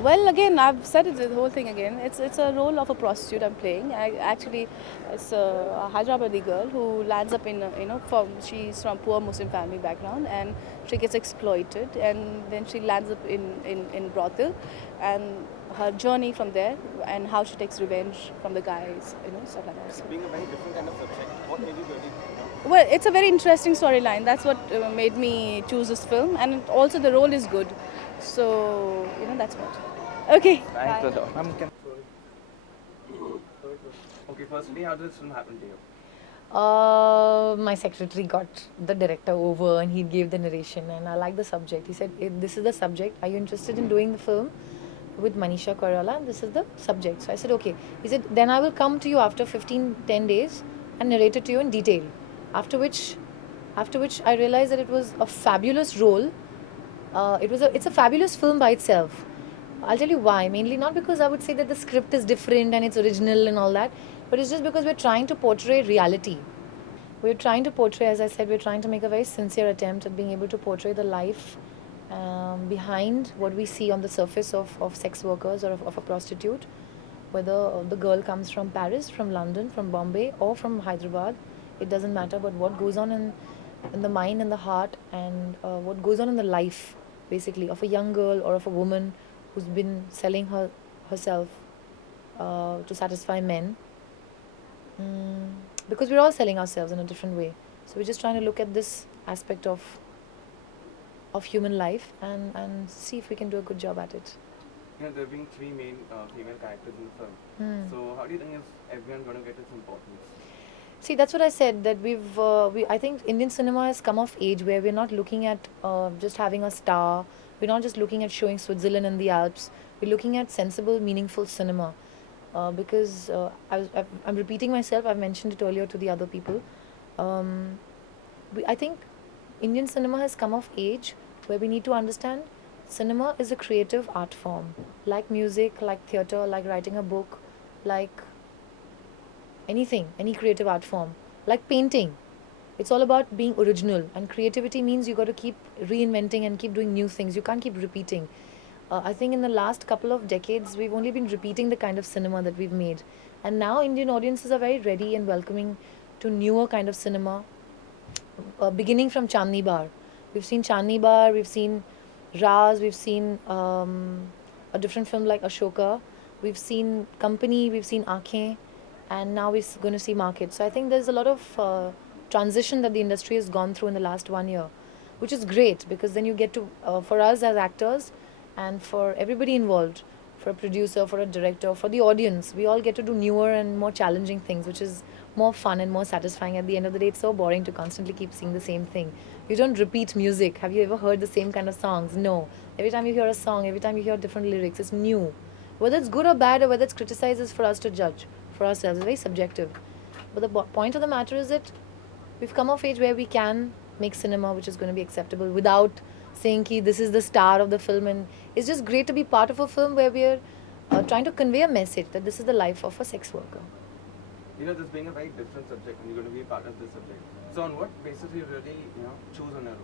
Well, again, I've said it, the whole thing again. It's a role of a prostitute I'm playing. Actually, it's a Hyderabadi girl who lands up in she's from poor Muslim family background, and she gets exploited, and then she lands up in brothel, and her journey from there, and how she takes revenge from the guys, stuff like that. So, Being a very different kind of subject, what made you really. well, it's a very interesting storyline. That's what made me choose this film, and also the role is good. So that's what. Okay. Thanks Bye. a lot. Okay, firstly, how did this film happen to you? My secretary got the director over and he gave the narration, and I liked the subject. He said, "This is the subject. Are you interested in doing the film with Manisha Koirala? And this is the subject." So I said, "Okay." He said, "Then I will come to you after 10 days and narrate it to you in detail." After which, I realized that it was a fabulous role. It's a fabulous film by itself. I'll tell you why. Mainly not because I would say that the script is different and it's original and all that, but it's just because we're trying to portray reality. We're trying to portray, as I said, we're trying to make a very sincere attempt at being able to portray the life behind what we see on the surface of sex workers or of a prostitute. Whether the girl comes from Paris, from London, from Bombay, or from Hyderabad, it doesn't matter. But what goes on in the mind and the heart, and what goes on in the life, basically, of a young girl or of a woman who's been selling herself to satisfy men. Because we're all selling ourselves in a different way. So we're just trying to look at this aspect of human life and see if we can do a good job at it. There being three main female characters in the film. So, how do you think is everyone going to get its importance? See, that's what I said, that I think Indian cinema has come of age where we're not looking at just having a star. We're not just looking at showing Switzerland and the Alps. We're looking at sensible, meaningful cinema. Because I'm repeating myself, I've mentioned it earlier to the other people. I think Indian cinema has come of age where we need to understand cinema is a creative art form. Like music, like theatre, like writing a book, like anything, any creative art form, like painting. It's all about being original, and creativity means you got to keep reinventing and keep doing new things. You can't keep repeating. I think in the last couple of decades, we've only been repeating the kind of cinema that we've made. And now Indian audiences are very ready and welcoming to newer kind of cinema, beginning from Chandni Bar. We've seen Chandni Bar, we've seen Raz, we've seen a different film like Ashoka, we've seen Company, we've seen Aankhein, and now we're going to see Market. So I think there's a lot of transition that the industry has gone through in the last 1 year, which is great because then you get to, for us as actors and for everybody involved, for a producer, for a director, for the audience, we all get to do newer and more challenging things, which is more fun and more satisfying. At the end of the day, it's so boring to constantly keep seeing the same thing. You don't repeat music. Have you ever heard the same kind of songs? No. Every time you hear a song, every time you hear different lyrics, it's new. Whether it's good or bad or whether it's criticized is for us to judge, for ourselves. It's very subjective. But the point of the matter is that we've come of age where we can make cinema which is going to be acceptable without saying ki this is the star of the film. And it's just great to be part of a film where we're trying to convey a message that this is the life of a sex worker. This being a very different subject and you're going to be a part of this subject. So on what basis do you really, choose on your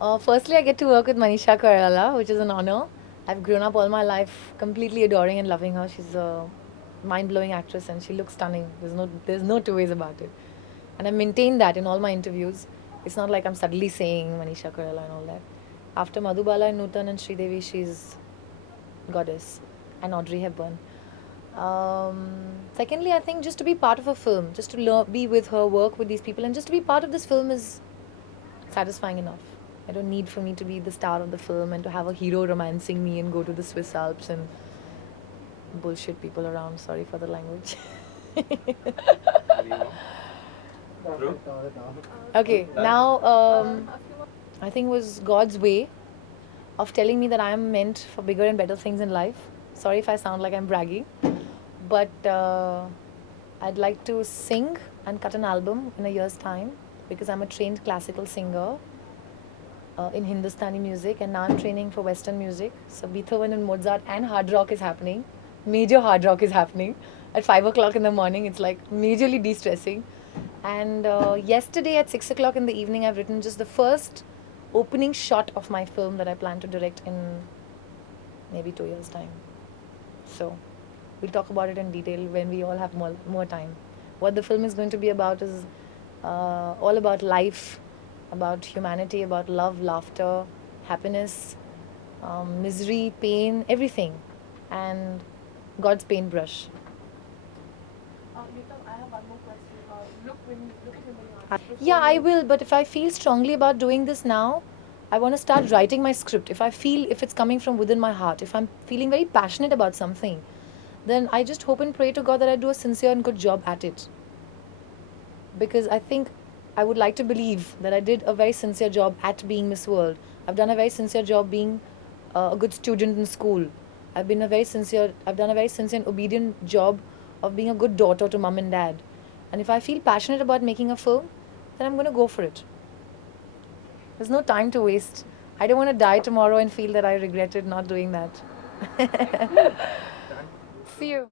roles? Firstly, I get to work with Manisha Koirala, which is an honor. I've grown up all my life completely adoring and loving her. She's a mind-blowing actress and she looks stunning. There's no two ways about it. And I maintain that in all my interviews. It's not like I'm suddenly saying Manisha Koirala and all that. After Madhubala and Nutan and Sridevi, she's goddess. And Audrey Hepburn. Secondly, I think just to be part of a film, just to be with her, work with these people, and just to be part of this film is satisfying enough. I don't need for me to be the star of the film and to have a hero romancing me and go to the Swiss Alps and bullshit people around. Sorry for the language. Okay, now I think it was God's way of telling me that I am meant for bigger and better things in life. Sorry if I sound like I'm bragging, but I'd like to sing and cut an album in a year's time because I'm a trained classical singer in Hindustani music, and now I'm training for Western music. So Beethoven and Mozart and hard rock is happening. Major hard rock is happening at 5 o'clock in the morning. It's like majorly de-stressing. And yesterday at 6 o'clock in the evening, I've written just the first opening shot of my film that I plan to direct in maybe 2 years' time. So we'll talk about it in detail when we all have more time. What the film is going to be about is all about life, about humanity, about love, laughter, happiness, misery, pain, everything, and God's paintbrush. Yukta, I have one more question. Look at him when you ask. Yeah, I will, but if I feel strongly about doing this now, I want to start writing my script. If I feel if it's coming from within my heart, if I'm feeling very passionate about something, then I just hope and pray to God that I do a sincere and good job at it. Because I think I would like to believe that I did a very sincere job at being Miss World. I've done a very sincere job being a good student in school. I've done a very sincere and obedient job of being a good daughter to mum and dad. And if I feel passionate about making a film, then I'm going to go for it. There's no time to waste. I don't want to die tomorrow and feel that I regretted not doing that. See you.